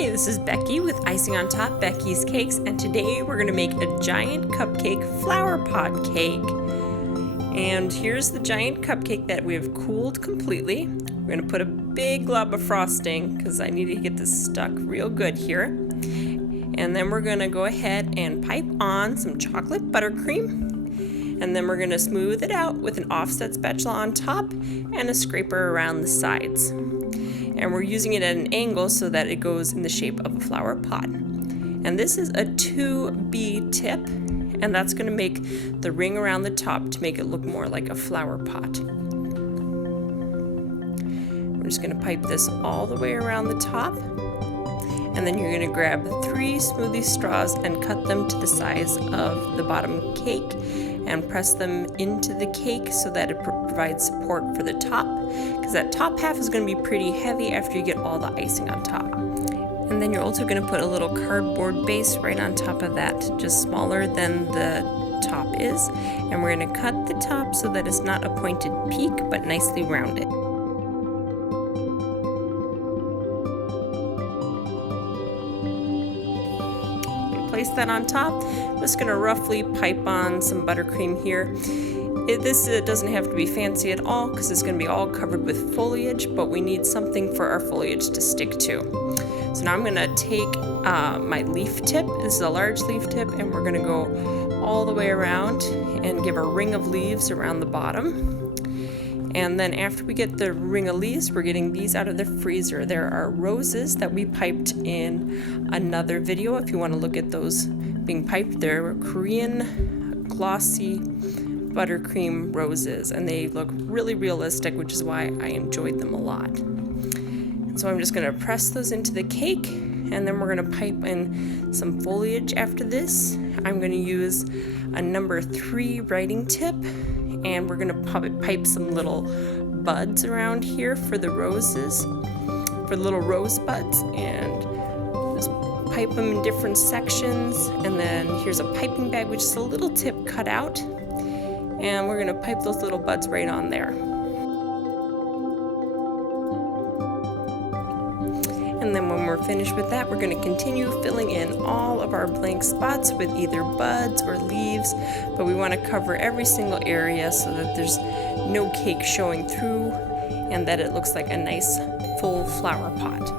Hi, this is Becky with Icing on Top Becky's Cakes, and today we're going to make a giant cupcake flower pot cake. And here's the giant cupcake that we've cooled completely. We're going to put a big glob of frosting because I need to get this stuck real good here. And then we're going to go ahead and pipe on some chocolate buttercream. And then we're going to smooth it out with an offset spatula on top and a scraper around the sides. And we're using it at an angle so that it goes in the shape of a flower pot. And this is a 2B tip, and that's going to make the ring around the top to make it look more like a flower pot. We're just going to pipe this all the way around the top, and then you're going to grab 3 smoothie straws and cut them to the size of the bottom cake and press them into the cake so that it provides support for the top, because that top half is going to be pretty heavy after you get all the icing on top. And then you're also going to put a little cardboard base right on top of that, just smaller than the top is, and we're going to cut the top so that it's not a pointed peak but nicely rounded. Place that on top. I'm just going to roughly pipe on some buttercream here. This doesn't have to be fancy at all because it's going to be all covered with foliage, but we need something for our foliage to stick to. So now I'm going to take my leaf tip. This is a large leaf tip, and we're going to go all the way around and give a ring of leaves around the bottom. And then after we get the ring of leaves, we're getting these out of the freezer. There are roses that we piped in another video. If you want to look at those being piped, they're Korean glossy buttercream roses, and they look really realistic, which is why I enjoyed them a lot. So I'm just going to press those into the cake, and then we're going to pipe in some foliage after this. I'm going to use a number 3 writing tip, and we're going to pipe some little buds around here for the roses, for little rose buds, and just pipe them in different sections. And then here's a piping bag, which is a little tip cut out, and we're going to pipe those little buds right on there. And then when we're finished with that, we're going to continue filling in all of our blank spots with either buds or leaves, but we want to cover every single area so that there's no cake showing through and that it looks like a nice full flower pot.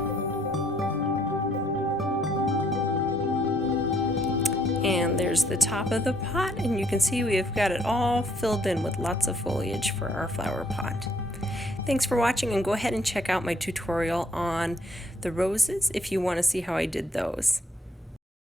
And there's the top of the pot, and you can see we've got it all filled in with lots of foliage for our flower pot. Thanks for watching, and go ahead and check out my tutorial on the roses if you want to see how I did those.